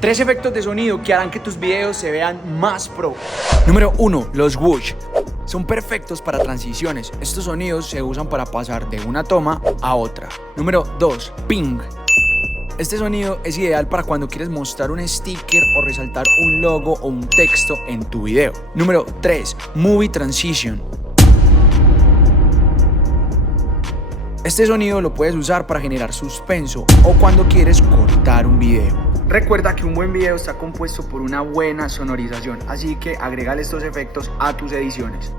3 efectos de sonido que harán que tus videos se vean más pro. Número 1. Los whoosh. Son perfectos para transiciones. Estos sonidos se usan para pasar de una toma a otra. Número 2. Ping. Este sonido es ideal para cuando quieres mostrar un sticker o resaltar un logo o un texto en tu video. Número 3. Movie Transition. Este sonido lo puedes usar para generar suspenso o cuando quieres cortar un video. Recuerda que un buen video está compuesto por una buena sonorización, así que agrégale estos efectos a tus ediciones.